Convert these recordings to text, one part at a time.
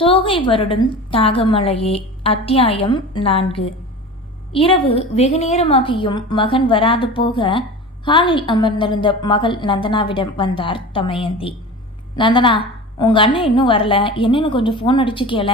தோகை வருடும் தாகமலையே. அத்தியாயம் 4. இரவு வெகுநேரமாகியும் மகன் வராது போக ஹாலில் அமர்ந்திருந்த மகள் நந்தனாவிடம் வந்தார் தமயந்தி. நந்தனா, உங்க அண்ணன் இன்னும் வரல, என்னன்னு கொஞ்சம் ஃபோன் அடிச்சு கேள.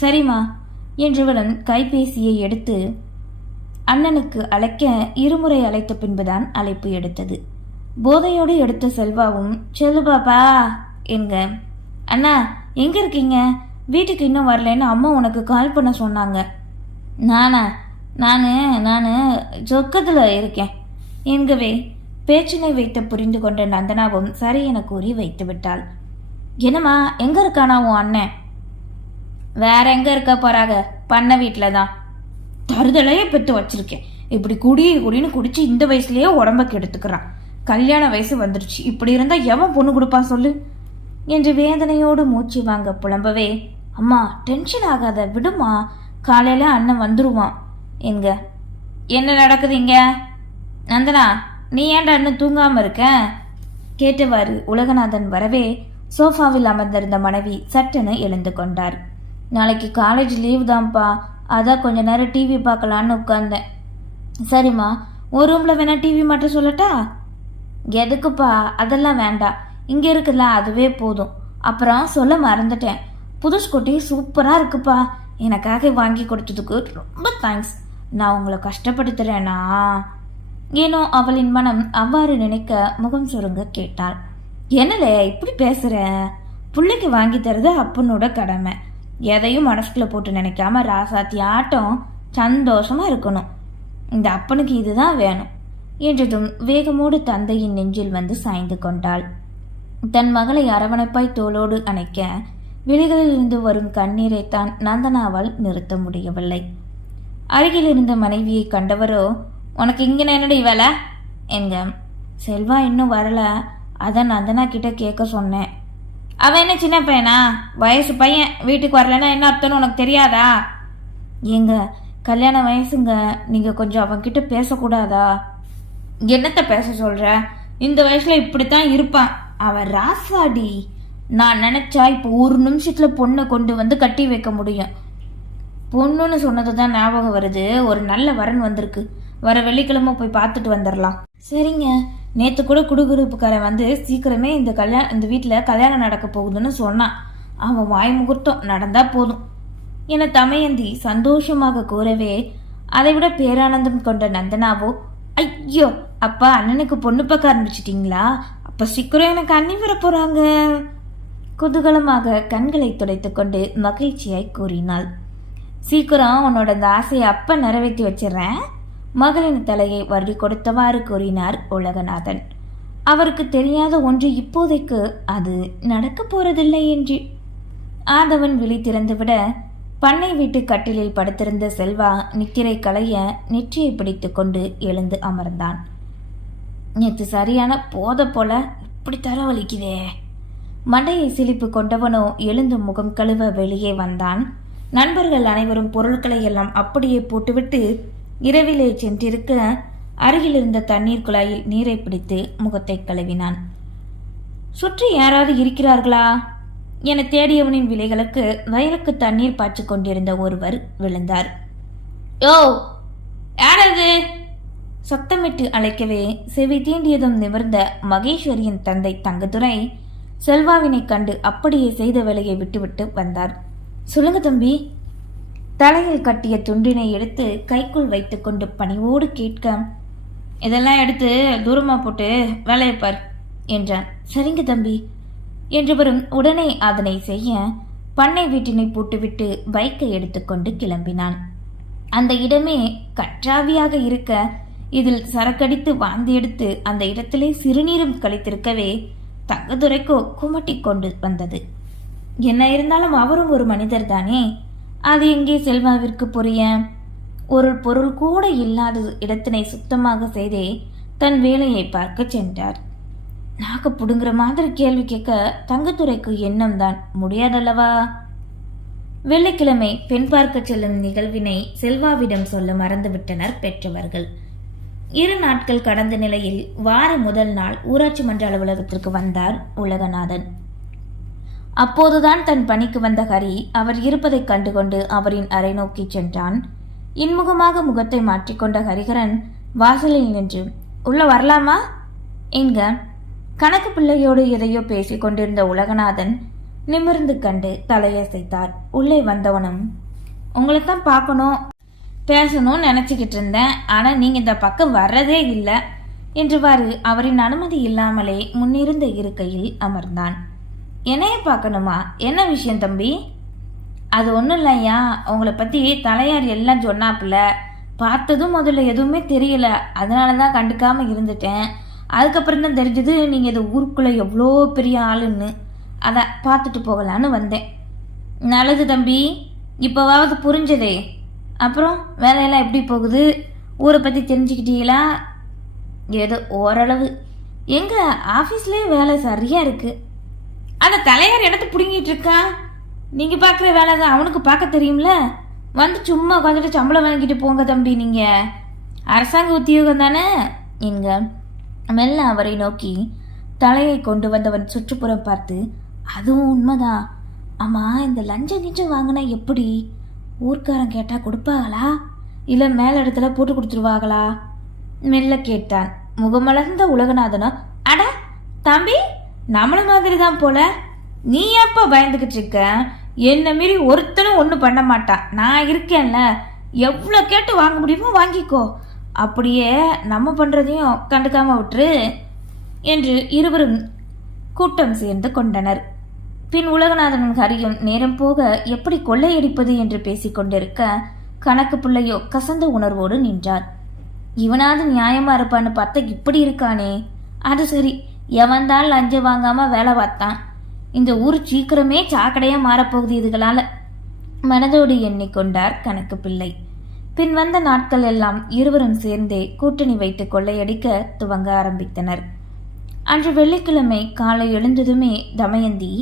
சரிம்மா என்றவளும் கைபேசியை எடுத்து அண்ணனுக்கு அழைக்க இருமுறை அழைத்த பின்புதான் அழைப்பு எடுத்தது. போதையோடு எடுத்த செல்வாவும், செல்லுபாப்பா என்க. அண்ணா எங்க இருக்கீங்க? வீட்டுக்கு இன்னும் வரலன்னு அம்மா உனக்கு கால் பண்ண சொன்னாங்க. நான் சொக்கத்தில் இருக்கேன் என்கவே பேச்சினை வைத்து புரிந்து கொண்ட நந்தனாவும் சரி என கூறி வைத்து விட்டாள். என்னம்மா, எங்க இருக்கானா உன் அண்ணன்? வேற எங்க இருக்க போறாங்க, பண்ண வீட்டில் தான். தருதலையே பெற்று வச்சிருக்கேன். இப்படி குடின்னு குடிச்சு இந்த வயசுலயே உடம்ப கெடுத்துக்கிறான். கல்யாண வயசு வந்துருச்சு, இப்படி இருந்தா எவன் பொண்ணு கொடுப்பான் சொல்லு என்று வேதனையோடு மூச்சு வாங்க புலம்பவே, அம்மா டென்ஷன் ஆகாத, விடுமா, காலையில அண்ணன் வந்துருவான் என்க. என்ன நடக்குது இங்க? நந்தனா, நீ ஏன்டா இன்னும் தூங்காம இருக்க கேட்டவாறு உலகநாதன் வரவே சோஃபாவில் அமர்ந்திருந்த மனைவி சட்டென எழுந்து கொண்டார். நாளைக்கு காலேஜ் லீவ் தான்ப்பா, அதான் கொஞ்ச நேரம் டிவி பார்க்கலான்னு உட்கார்ந்தேன். சரிம்மா, ஒரு ரூம்ல வேணா டிவி மட்டும் சொல்லட்டா? எதுக்குப்பா, அதெல்லாம் வேண்டாம், இங்கே இருக்குல்ல அதுவே போதும். அப்புறம் சொல்ல மறந்துட்டேன், புது ஸ்கூட்டி சூப்பராக இருக்குப்பா, எனக்காக வாங்கி கொடுத்ததுக்கு ரொம்ப தேங்க்ஸ். நான் உங்களை கஷ்டப்படுத்துறேனா? ஏனோ அவளின் மனம் அவ்வாறு நினைக்க முகம் சுருங்க கேட்டாள். என்னலே இப்படி பேசுற? பிள்ளைக்கு வாங்கி தரது அப்பனோட கடமை. எதையும் மனசுக்குள்ள போட்டு நினைக்காம ராசாத்தி ஆட்டம் சந்தோஷமா இருக்கணும். இந்த அப்பனுக்கு இதுதான் வேணும் என்றதும் வேகமோடு தந்தையின் நெஞ்சில் வந்து சாய்ந்து கொண்டாள். தன் மகளை அரவணைப்பாய் தோளோடு அணைக்க விழிகளில் இருந்து வரும் கண்ணீரைத்தான் நந்தனாவால் நிறுத்த முடியவில்லை. அருகில் இருந்த மனைவியை கண்டவரோ, உனக்கு இங்கே என்னடி வேலை என்க. செல்வா இன்னும் வரல, அதான் நந்தனா கிட்ட கேட்க சொன்னேன். அவன் என்ன சின்ன பையனா? வயசு பையன், வீட்டுக்கு வரலன்னா என்ன அர்த்தம்னு உனக்கு தெரியாதா? ஏங்க, கல்யாண வயசுங்க, நீங்க கொஞ்சம் அவன்கிட்ட பேசக்கூடாதா? என்னத்த பேச சொல்ற? இந்த வயசுல இப்படித்தான் இருப்பான். அவன் ராசாடி. நான் நினைச்சா இப்போ ஒரு நிமிஷத்துல பொண்ணை கொண்டு வந்து கட்டி வைக்க முடியும். பொண்ணுன்னு சொன்னதுதான் ஞாபகம் வருது, ஒரு நல்ல வரன் வந்திருக்கு. வர வெள்ளிக்கிழமை போய் பார்த்துட்டு வந்துடலாம். சரிங்க, நேற்று கூட குடுகுறுப்புக்காரன் வந்து சீக்கிரமே இந்த வீட்டில் கல்யாணம் நடக்க போகுதுன்னு சொன்னான். அவன் வாய் முகூர்த்தம் நடந்தா போதும் என தமயந்தி சந்தோஷமாக கூறவே, அதை விட பேரானந்தம் கொண்ட நந்தனாவோ, ஐயோ அப்பா, அண்ணனுக்கு பொண்ணு பார்க்க ஆரம்பிச்சிட்டிங்களா? அப்ப சீக்கிரம் எனக்கு அண்ணி வர போறாங்க குதூகலமாக கண்களை துடைத்து கொண்டு மகிழ்ச்சியாய் கூறினாள். சீக்கிரம் உன்னோட இந்த ஆசையை அப்ப நிறைவேற்றி வச்சிடறேன் மகளின் தலையை வருடி கொடுத்தவாறு கூறினார் உலகநாதன். அவருக்கு தெரியாத ஒன்று இப்போதைக்கு அது நடக்க போறதில்லை என்று. ஆதவன் விழி திறந்துவிட பண்ணை வீட்டு கட்டிலில் படுத்திருந்த செல்வா நித்திரை களைய நெற்றியை பிடித்து கொண்டு எழுந்து அமர்ந்தான். நேற்று சரியான போத போல இப்படி தரவலிக்குதே. மண்டையை சிலிப்பு கொண்டவனோ எழுந்து முகம் கழுவ வெளியே வந்தான். நண்பர்கள் அனைவரும் பொருட்களை எல்லாம் அப்படியே போட்டுவிட்டு இரவிலே சென்றிருக்க அருகில் இருந்த தண்ணீர் குழாயில் நீரை பிடித்து முகத்தை கழுவினான். சுற்றி யாராவது இருக்கிறார்களா என தேடியவனின் விலைகளுக்கு வயலுக்கு தண்ணீர் பாய்ச்சி கொண்டிருந்த ஒருவர் விழுந்தார். யோ, யாரது? சத்தமிட்டு அழைக்கவே செவி தீண்டியதும் நிமிர்ந்த மகேஸ்வரியின் தந்தை தங்கதுரை செல்வாவினை கண்டு அப்படியே செய்த வேலையை விட்டுவிட்டு வந்தார். சொல்லுங்க தம்பி. தலையில் கட்டிய துண்டினை எடுத்து கைக்குள் வைத்துக்கொண்டு பணிவோடு கேட்க, இதெல்லாம் எடுத்து தூரமா போட்டு வேலையை பார் என்றான். சரிங்க தம்பி என்றவரும் உடனே அதனை செய்ய பண்ணை வீட்டினை போட்டுவிட்டு பைக்கை எடுத்துக்கொண்டு கிளம்பினான். அந்த இடமே கற்றாவியாக இருக்க இதில் சரக்கடித்து வாந்தி எடுத்து அந்த இடத்திலே சிறுநீரும் கழித்திருக்கவே தங்கதுரைக்கோ குமட்டி கொண்டு வந்தது. என்ன இருந்தாலும் அவரும் ஒரு மனிதர் தானே. அது எங்கே செல்வாவிற்கு புரிய? ஒரு பொருள் கூட இல்லாத இடத்தினை சுத்தமாக செய்தே தன் வேலையை பார்க்க சென்றார். நாக்க புடுங்குற மாதிரி கேள்வி கேட்க தங்கத்துறைக்கு எண்ணம் தான், முடியாதல்லவா? வெள்ளிக்கிழமை பெண் பார்க்க செல்லும் நிகழ்வினை செல்வாவிடம் சொல்ல மறந்துவிட்டனர் பெற்றவர்கள். 2 நாட்கள் கடந்த நிலையில் வார முதல் நாள் ஊராட்சி மன்ற அலுவலகத்திற்கு வந்தார் உலகநாதன். அப்போதுதான் தன் பணிக்கு வந்த ஹரி அவர் இருப்பதைக் கண்டுகொண்டு அவரின் அறை நோக்கி சென்றான். இன்முகமாக முகத்தை மாற்றிக்கொண்ட ஹரிஹரன் வாசலில் நின்று, உள்ள வரலாமா என்க கணக்கு பிள்ளையோடு எதையோ பேசிக் கொண்டிருந்த உலகநாதன் நிமிர்ந்து கண்டு தலையசைத்தார். உள்ளே வந்தவனும், உங்களைத்தான் பார்க்கணும் பேசணும்னு நினச்சிக்கிட்டு இருந்தேன், ஆனால் நீங்கள் இந்த பக்கம் வர்றதே இல்லை என்றவாறு அவரின் அனுமதி இல்லாமலே முன்னிருந்த இருக்கையில் அமர்ந்தான். என்னைய பார்க்கணுமா? என்ன விஷயம் தம்பி? அது ஒன்றும் இல்லையா, உங்களை பற்றி தலையார் எல்லாம் சொன்னாப்புல, பார்த்ததும் முதல்ல எதுவுமே தெரியல, அதனால தான் கண்டுக்காமல் இருந்துட்டேன். அதுக்கப்புறம் தான் தெரிஞ்சது நீங்கள் இது ஊருக்குள்ளே எவ்வளோ பெரிய ஆளுன்னு. அதை பார்த்துட்டு போகலான்னு வந்தேன். நல்லது தம்பி, இப்போவாவது புரிஞ்சதே. அப்புறம் வேலையெல்லாம் எப்படி போகுது? ஊரை பற்றி தெரிஞ்சுக்கிட்டீங்களா? ஏதோ ஓரளவு. எங்கள் ஆஃபீஸ்லேயே வேலை சரியாக இருக்குது. அந்த தலையார் இடத்த பிடுங்கிட்டு இருக்கான். நீங்கள் பார்க்குற வேலை தான் அவனுக்கு பார்க்க தெரியும்ல. வந்து சும்மா உட்காந்துட்டு சம்பளம் வாங்கிட்டு போங்க தம்பி, நீங்கள் அரசாங்க உத்தியோகம் தானே என்க மெல்ல அவரை நோக்கி தலையை கொண்டு வந்தவன் சுற்றுப்புறம் பார்த்து, அதுவும் உண்மைதான். ஆமாம், இந்த லஞ்சம் கிஞ்சம் வாங்கினா எப்படி? ஊர்க்காரன் கேட்டால் கொடுப்பாங்களா, இல்லை மேல இடத்துல போட்டு கொடுத்துருவாங்களா மெல்ல கேட்டான். முகமலர்ந்த உலகநாதனோ, அட தம்பி, நம்மள மாதிரி தான் போல, நீ எப்போ பயந்துக்கிட்டு இருக்க? என்னை மீறி ஒருத்தனும் ஒன்றும் பண்ண மாட்டான், நான் இருக்கேன்ல, எவ்வளோ கேட்டு வாங்க முடியுமோ வாங்கிக்கோ, அப்படியே நம்ம பண்ணுறதையும் கண்டுக்காம விட்டுரு என்று இருவரும் கூட்டம் சேர்ந்து கொண்டனர். பின் உலகநாதனும் ஹரியும் நேரம் போக எப்படி கொள்ளையடிப்பது என்று பேசிக்கொண்டிருக்க கணக்கு பிள்ளையோ கசந்த உணர்வோடு நின்றார். இவனாவது நியாயமா இருப்பான்னு பார்த்தா இப்படி இருக்கானே. அது சரி, எவன்தான் லஞ்சம் வாங்காம வேலை பார்த்தான். இந்த ஊர் சீக்கிரமே சாக்கடையா மாறப்போகுது இதுகளால மனதோடு எண்ணிக்கொண்டார் கணக்கு பிள்ளை. பின் வந்த நாட்கள் எல்லாம் இருவரும் சேர்ந்தே கூட்டணி வைத்து கொள்ளையடிக்க துவங்க ஆரம்பித்தனர். அன்று வெள்ளிக்கிழமை காலை எழுந்ததுமே தமயந்தி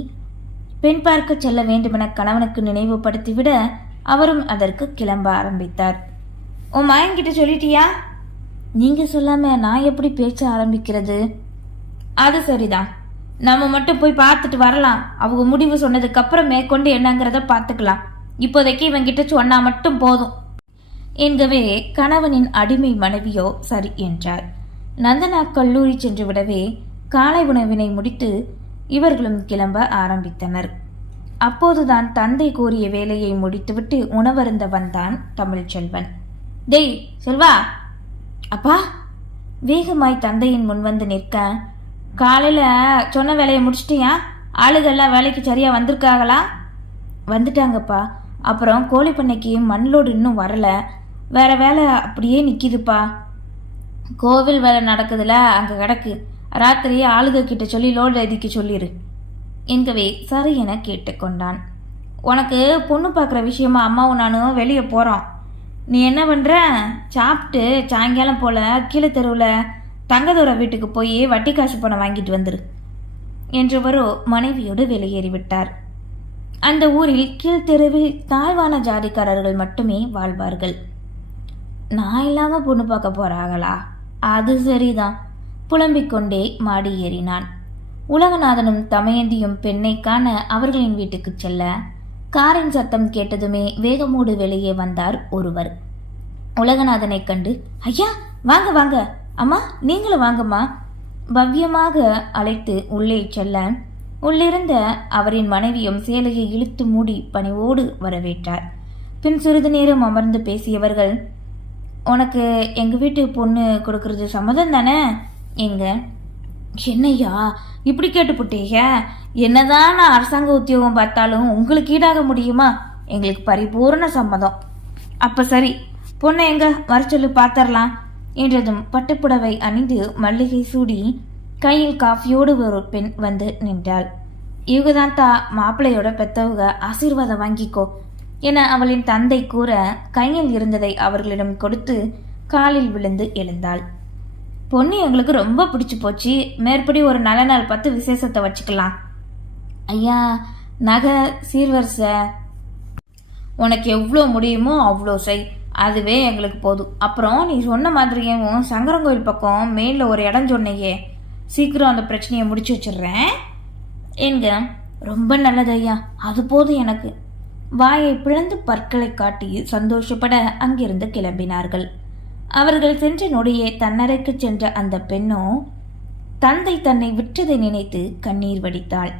பெண் பார்க்க செல்ல வேண்டுமென கணவனுக்கு நினைவுபடுத்திவிட அவரும் அதற்கு கிளம்ப ஆரம்பித்தார். உன் மாயன்கிட்ட சொல்லிட்டியா? நீங்க சொல்லாம நான் எப்படி பேச்ச ஆரம்பிக்கிறது? அது சரிதான், நம்ம மட்டும் போய் பார்த்துட்டு வரலாம். அவங்க முடிவு சொன்னதுக்கு அப்புறம் மேற்கொண்டு என்னங்கிறத பார்த்துக்கலாம். இப்போதைக்கு இவங்கிட்ட சொன்னா மட்டும் போதும் என்கவே கணவனின் அடிமை மனைவியோ சரி என்றார். நந்தனா கல்லூரி சென்று விடவே காலை உணவினை முடித்து இவர்களும் கிளம்ப ஆரம்பித்தனர். அப்போதுதான் தந்தை கூறிய வேலையை முடித்துவிட்டு உணவருந்த வந்தான் தமிழ்ச்செல்வன். டேய் செல்வா. அப்பா. வேகமாய் தந்தையின் முன் வந்து நிற்க, காலையில சொன்ன வேலையை முடிச்சிட்டியா? ஆளுகள்லாம் வேலைக்கு சரியா வந்திருக்காங்களா? வந்துட்டாங்கப்பா. அப்புறம் கோழி பண்ணைக்கு மண்லோடு இன்னும் வரல, வேற வேலை அப்படியே நிற்கிதுப்பா. கோவில் வேலை நடக்குதுல, அங்கே கிடக்கு. ராத்திரியே ஆளுக கிட்ட சொல்லி லோடு எழுதிக்க சொல்லிடு என்கவே சரி என கேட்டுக்கொண்டான். உனக்கு பொண்ணு பார்க்குற விஷயமா அம்மாவும் நானும் வெளியே போகிறோம். நீ என்ன பண்ணுற? சாப்பிட்டு சாயங்காலம் போல் கீழே தெருவில் தங்கதோர வீட்டுக்கு போய் வட்டி காசு பணம் வாங்கிட்டு வந்துரு என்றவரோ மனைவியோடு வெளியேறிவிட்டார். அந்த ஊரில் கீழ்த்தெருவில் தாழ்வான ஜாதிக்காரர்கள் மட்டுமே வாழ்வார்கள். நான் இல்லாமல் பொண்ணு பார்க்க போகிறாங்களா? அது சரிதான் புலம்பிக் கொண்டே மாடி ஏறினான். உலகநாதனும் தமயந்தியும் பெண்ணை காண அவர்களின் வீட்டுக்கு செல்ல காரின் சத்தம் கேட்டதுமே வேகமோடு வெளியே வந்தார் ஒருவர். உலகநாதனை கண்டு, ஐயா வாங்க வாங்க, அம்மா நீங்களும் வாங்கம்மா பவ்யமாக அழைத்து உள்ளே செல்ல உள்ளிருந்த அவரின் மனைவியும் சேலையை இழுத்து மூடி பணிவோடு வரவேற்றார். பின் சிறிது நேரம் அமர்ந்து பேசியவர்கள், உனக்கு எங்கள் வீட்டு பொண்ணு கொடுக்கறது சம்மதம் தானே எங்க? என்னையா இப்படி கேட்டுப்புட்டீங்க? என்னதான் நான் அரசாங்க உத்தியோகம் பார்த்தாலும் உங்களுக்கு ஈடாக முடியுமா? எங்களுக்கு பரிபூர்ண சம்மதம். அப்போ சரி, பொண்ணை எங்க வர சொல்லி பார்த்துடலாம் என்றதும் பட்டுப்புடவை அணிந்து மல்லிகை சூடி கையில் காஃபியோடு ஒரு பெண் வந்து நின்றாள். இவங்க தான் தா மாப்பிள்ளையோட பெத்தவங்க, ஆசீர்வாதம் வாங்கிக்கோ என அவளின் தந்தை கூற கையில் இருந்ததை அவர்களிடம் கொடுத்து காலில் விழுந்து எழுந்தாள். பொண்ணு எங்களுக்கு ரொம்ப பிடிச்சி போச்சு, மேற்படி ஒரு நல்ல நாள் பார்த்து விசேஷத்தை வச்சுக்கலாம். ஐயா நகை சீர்வரிசை உனக்கு எவ்வளோ முடியுமோ அவ்வளோ செய், அதுவே எங்களுக்கு போதும். அப்புறம் நீ சொன்ன மாதிரியும் சங்கரங்கோயில் பக்கம் மெயினில் ஒரு இடம் சொன்னையே, சீக்கிரம் அந்த பிரச்சனையை முடிச்சு வச்சிடுறேன் என்க ரொம்ப நல்லது ஐயா, அது போதும் எனக்கு. வாயை பிளந்து பற்களை காட்டி சந்தோஷப்பட அங்கிருந்து கிளம்பினார்கள். அவர்கள் சென்ற நொடியே தன்னறைக்கு சென்ற அந்த பெண்ணோ தந்தை தன்னை விற்றதை நினைத்து கண்ணீர் வடித்தாள்.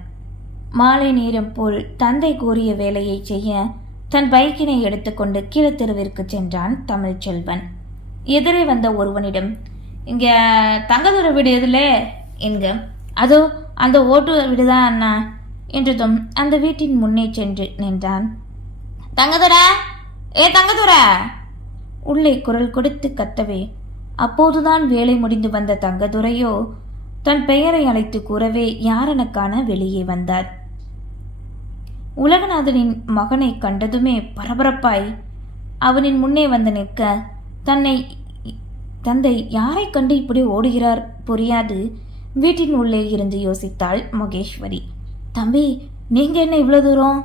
மாலை நேரம் போல் தந்தை கூறிய வேலையை செய்ய தன் பைக்கினை எடுத்துக்கொண்டு கீழத்தெருவிற்கு சென்றான் தமிழ்ச்செல்வன். எதிரே வந்த ஒருவனிடம், இங்க தங்கதுரை வீடு எதுல என்க. அதோ அந்த ஓட்டு வீடுதான் அண்ணா என்றதும் அந்த வீட்டின் முன்னே சென்று நின்றான். தங்கதுரை, ஏ தங்கதுரை! உள்ளே குரல் கொடுத்து கத்தவே அப்போதுதான் வேலை முடிந்து வந்த தங்கதுரையோ தன் பெயரை அழைத்து கூறவே யாரெனக்கான வெளியே வந்தார். உலகநாதனின் மகனை கண்டதுமே பரபரப்பாய் அவனின் முன்னே வந்து நிற்க, தந்தை யாரை கண்டு இப்படி ஓடுகிறார் புரியாது வீட்டின் உள்ளே இருந்து யோசித்தாள் மகேஸ்வரி. தம்பி, நீங்க என்ன இவ்வளவு தூரம்?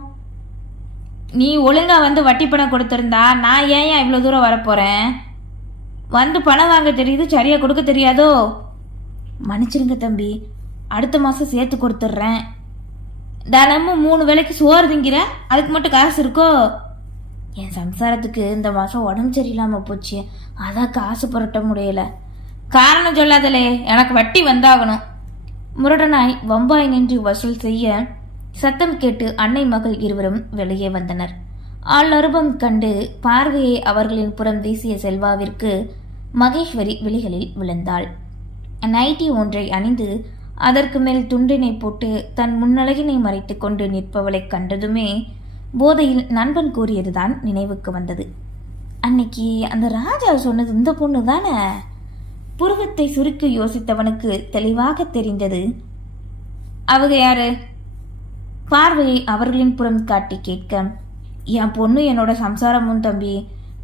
நீ ஒழுங்கா வந்து வட்டி பணம் கொடுத்திருந்தா நான் ஏன் இவ்வளவு தூரம் வரப்போறேன்? வந்து பணம் வாங்க தெரியுது, சரியா கொடுக்க தெரியாதோ? மன்னிச்சிருங்க தம்பி, அடுத்த மாசம் சேர்த்து கொடுத்துட்றேன். தினமும் 3 வேளைக்கு சோறு திங்கிற, அதுக்கு மட்டும் காசு இருக்கோ? என் சம்சாரத்துக்கு இந்த மாதம் உடம்பு சரியில்லாமல் போச்சு, அதான் காசு புரட்ட முடியல. காரணம் சொல்லாதலே, எனக்கு வட்டி வந்தாகணும். முரடனாய் வம்பாய் நின்று வசூல் செய்ய சத்தம் கேட்டு அன்னை மகள் இருவரும் வெளியே வந்தனர். ஆளருபம் கண்டு பார்வையை அவர்களின் புறம் வீசிய செல்வாவிற்கு மகேஸ்வரி விழிகளில் விழுந்தாள். நைட்டி ஒன்றை அணிந்து அதற்கு மேல் துண்டினை போட்டு தன் முன்னழகினை மறைத்து கொண்டு நிற்பவளை கண்டதுமே போதையில் நண்பன் கூறியதுதான் நினைவுக்கு வந்தது. அன்னைக்கு அந்த ராஜா சொன்னது இந்த பொண்ணு தானே? புருவத்தை சுருக்கி யோசித்தவனுக்கு தெளிவாக தெரிந்தது. அவங்க யாரு? பார்வையை அவர்களின் புறம் காட்டி கேட்க, என் பொண்ணு என்னோட சம்சாரமும் தம்பி.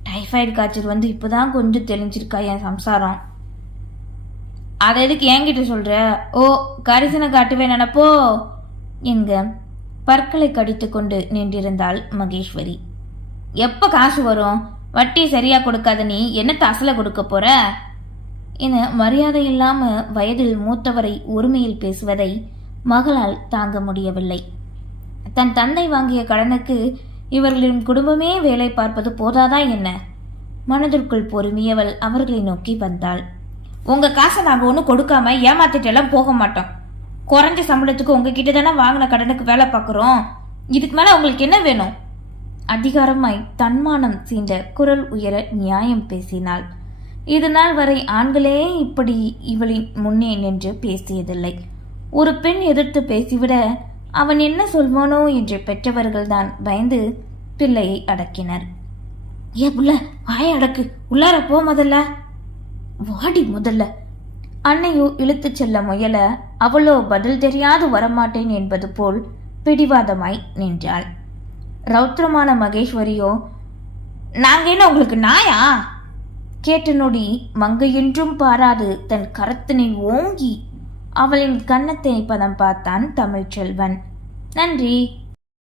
டைஃபாய்டு காய்ச்சல் வந்து இப்போதான் கொஞ்சம் தெளிஞ்சிருக்கா என் சம்சாரம். அதை எதுக்கு என்கிட்ட சொல்ற? ஓ, கரிசனை காட்டுவே நினப்போ என்க பற்களை கடித்து கொண்டு நின்றிருந்தாள் மகேஸ்வரி. எப்போ காசு வரும்? வட்டி சரியா கொடுக்காத நீ என்னத்த அசலை கொடுக்க போற என மரியாதை இல்லாம வயதில் மூத்தவரை உரிமையில் பேசுவதை மகளால் தாங்க முடியவில்லை. தன் தந்தை வாங்கிய கடனுக்கு இவர்களின் குடும்பமே வேலை பார்ப்பது போதாதா என்ன? மனதிற்குள் பொறுமியவள் அவர்களை நோக்கி வந்தாள். உங்க காசை நாங்கள் ஒன்றும் கொடுக்காம ஏமாத்திட்டு எல்லாம் போக மாட்டோம். குறைஞ்ச சம்பளத்துக்கு உங்ககிட்ட தானே வாங்கின கடனுக்கு வேலை பார்க்குறோம். இதுக்கு மேலே உங்களுக்கு என்ன வேணும்? அதிகாரமாய் தன்மானம் சீண்ட குரல் உயர நியாயம் பேசினாள். இது நாள் வரை ஆண்களே இப்படி இவளின் முன்னே நின்று பேசியதில்லை. ஒரு பெண் எதிர்த்து பேசிவிட அவன் என்ன சொல்வானோ என்று பெற்றவர்கள்தான் பயந்து பிள்ளையை அடக்கினர். ஏ புள்ள, வாய அடக்கு, உள்ளார போ முதல்ல. வாடி முதல்ல. அன்னையோ இழுத்துச் செல்ல முயல அவளோ பதில் தெரியாது வரமாட்டேன் என்பது போல் பிடிவாதமாய் நின்றாள். ரௌத்ரமான மகேஸ்வரியோ, நாங்க என்ன உங்களுக்கு நாயா? கேட்ட நொடி மங்கையென்றும் பாராது தன் கரத்தினை ஓங்கி அவளின் கன்னத்தை பதம் பார்த்தான் தமிழ்ச்செல்வன். நன்றி.